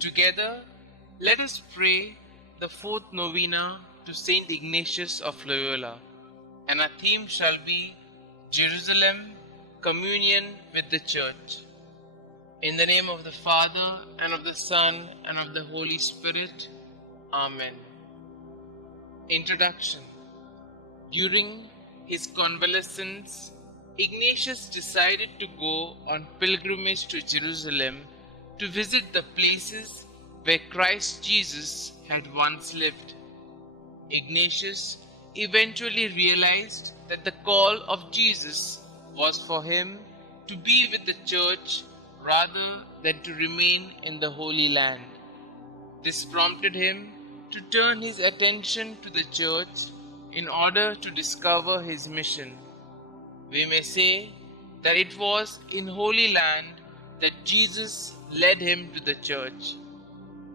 Together, let us pray the fourth novena to Saint Ignatius of Loyola, and our theme shall be Jerusalem, Communion with the Church. In the name of the Father, and of the Son, and of the Holy Spirit. Amen. Introduction. During his convalescence, Ignatius decided to go on pilgrimage to Jerusalem to visit the places where Christ Jesus had once lived. Ignatius eventually realized that the call of Jesus was for him to be with the church rather than to remain in the Holy Land. This prompted him to turn his attention to the church in order to discover his mission. We may say that it was in Holy Land that Jesus led him to the church.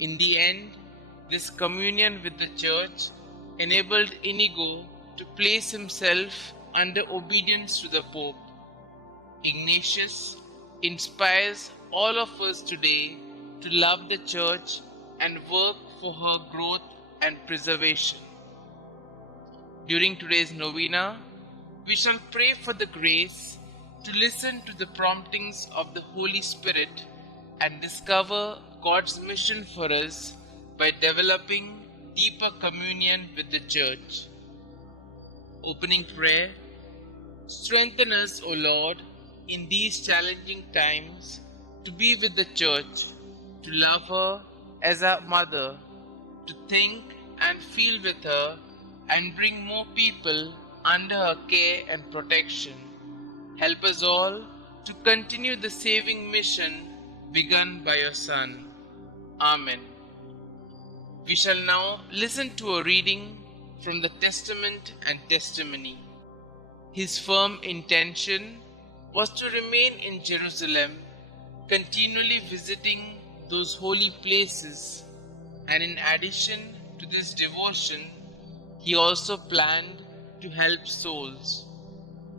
In the end, this communion with the church enabled Inigo to place himself under obedience to the Pope. Ignatius inspires all of us today to love the church and work for her growth and preservation. During today's novena, we shall pray for the grace to listen to the promptings of the Holy Spirit and discover God's mission for us by developing deeper communion with the Church. Opening prayer. Strengthen us, O Lord, in these challenging times to be with the Church, to love her as our mother, to think and feel with her, and bring more people under her care and protection. Help us all to continue the saving mission begun by your Son. Amen. We shall now listen to a reading from the Testament and Testimony. His firm intention was to remain in Jerusalem, continually visiting those holy places, and in addition to this devotion, he also planned to help souls.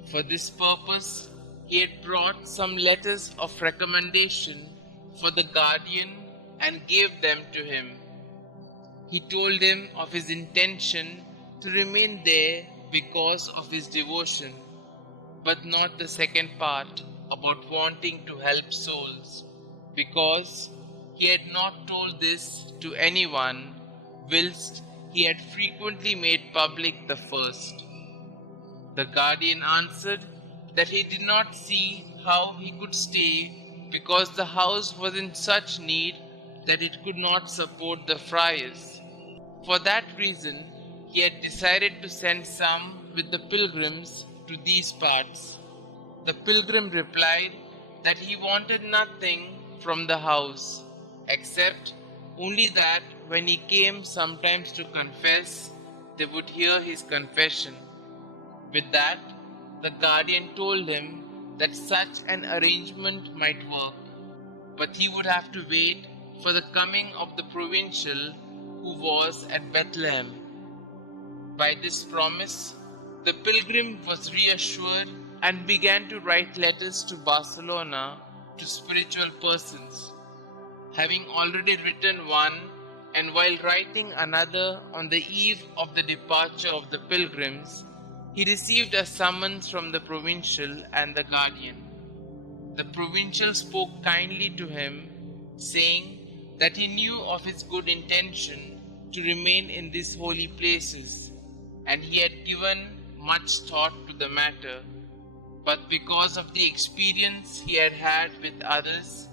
For this purpose, he had brought some letters of recommendation for the guardian and gave them to him. He told him of his intention to remain there because of his devotion, but not the second part about wanting to help souls, because he had not told this to anyone, whilst he had frequently made public the first. The guardian answered that he did not see how he could stay, because the house was in such need that it could not support the friars. For that reason, he had decided to send some with the pilgrims to these parts. The pilgrim replied that he wanted nothing from the house, except only that when he came sometimes to confess, they would hear his confession. With that, the guardian told him that such an arrangement might work, but he would have to wait for the coming of the provincial who was at Bethlehem. By this promise, the pilgrim was reassured and began to write letters to Barcelona to spiritual persons. Having already written one, and while writing another on the eve of the departure of the pilgrims, he received a summons from the provincial and the guardian. The provincial spoke kindly to him, saying that he knew of his good intention to remain in these holy places, and he had given much thought to the matter. But because of the experience he had had with others,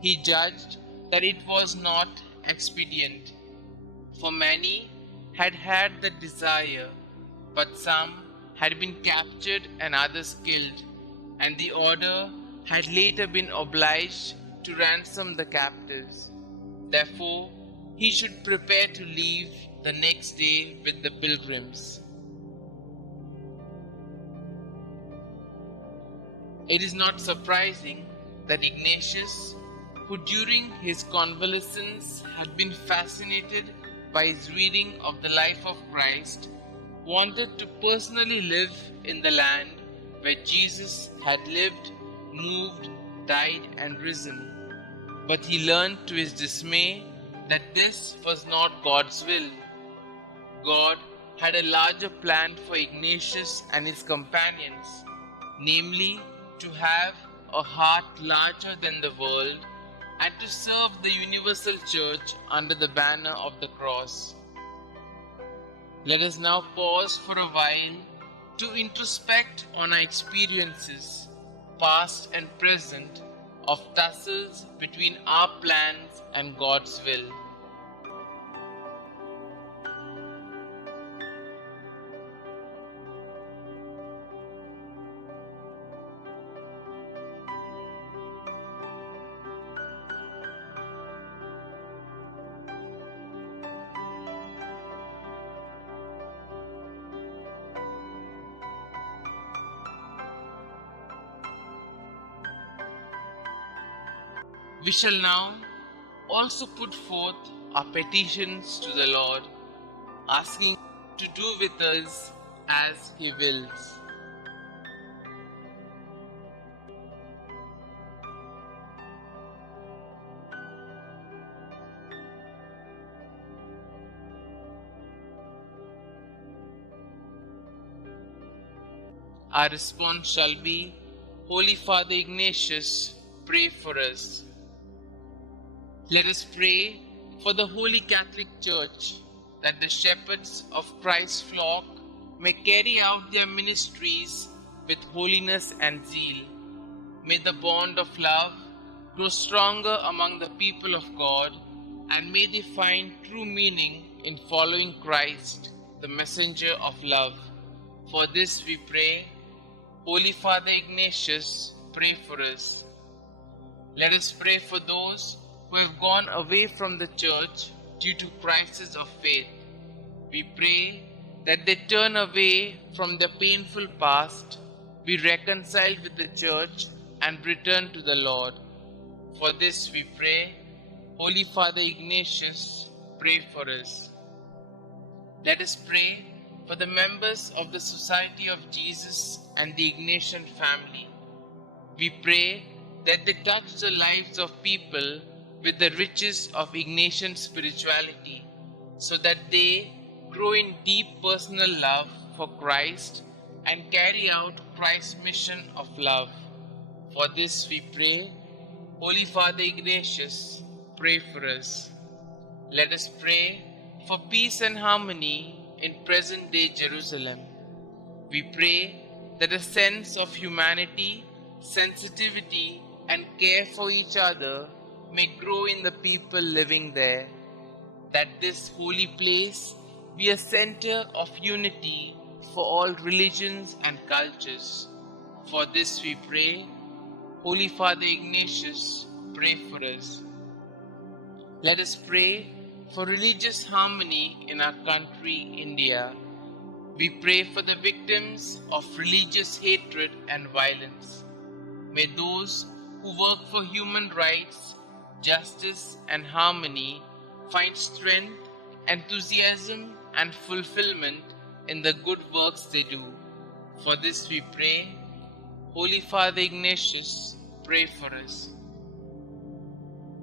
he judged that it was not expedient. For many had had the desire, but some had been captured and others killed, and the order had later been obliged to ransom the captives. Therefore, he should prepare to leave the next day with the pilgrims. It is not surprising that Ignatius, who during his convalescence had been fascinated by his reading of the life of Christ, wanted to personally live in the land where Jesus had lived, moved, died, and risen. But he learned to his dismay that this was not God's will. God had a larger plan for Ignatius and his companions, namely to have a heart larger than the world and to serve the universal church under the banner of the cross. Let us now pause for a while to introspect on our experiences, past and present, of tussles between our plans and God's will. We shall now also put forth our petitions to the Lord, asking to do with us as He wills. Our response shall be, Holy Father Ignatius, pray for us. Let us pray for the Holy Catholic Church, that the shepherds of Christ's flock may carry out their ministries with holiness and zeal. May the bond of love grow stronger among the people of God, and may they find true meaning in following Christ, the messenger of love. For this we pray. Holy Father Ignatius, pray for us. Let us pray for those who have gone away from the church due to crisis of faith. We pray that they turn away from their painful past, be reconciled with the church, and return to the Lord. For this we pray. Holy Father Ignatius, pray for us. Let us pray for the members of the Society of Jesus and the Ignatian family. We pray that they touch the lives of people with the riches of Ignatian spirituality, so that they grow in deep personal love for Christ and carry out Christ's mission of love. For this we pray. Holy Father Ignatius, pray for us. Let us pray for peace and harmony in present-day Jerusalem. We pray that a sense of humanity, sensitivity, and care for each other may grow in the people living there, that this holy place be a center of unity for all religions and cultures. For this we pray. Holy Father Ignatius, pray for us. Let us pray for religious harmony in our country, India. We pray for the victims of religious hatred and violence. May those who work for human rights, justice, and harmony find strength, enthusiasm, and fulfillment in the good works they do. For this we pray. Holy Father Ignatius, pray for us.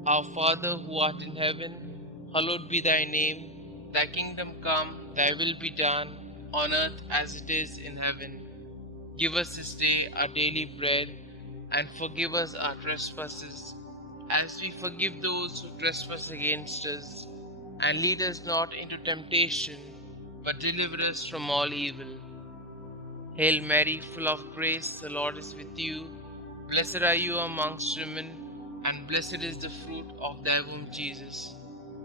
Our Father who art in heaven, hallowed be thy name. Thy kingdom come, thy will be done, on earth as it is in heaven. Give us this day our daily bread, and forgive us our trespasses, as we forgive those who trespass against us. And lead us not into temptation, but deliver us from all evil. Hail Mary, full of grace, the Lord is with you. Blessed are you amongst women, and blessed is the fruit of thy womb, Jesus.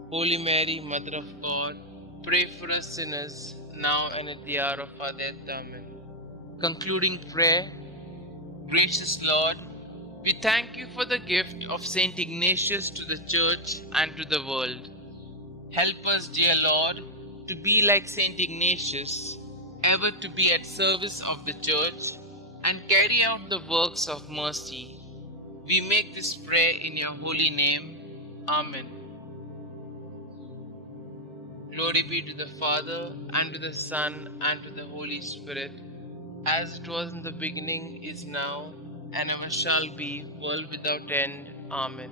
Holy Mary, Mother of God, pray for us sinners, now and at the hour of our death. Amen. Concluding prayer. Gracious Lord, we thank you for the gift of Saint Ignatius to the Church and to the world. Help us, dear Lord, to be like Saint Ignatius, ever to be at service of the Church and carry out the works of mercy. We make this prayer in your holy name. Amen. Glory be to the Father, and to the Son, and to the Holy Spirit, as it was in the beginning, is now, and ever shall be, world without end. Amen.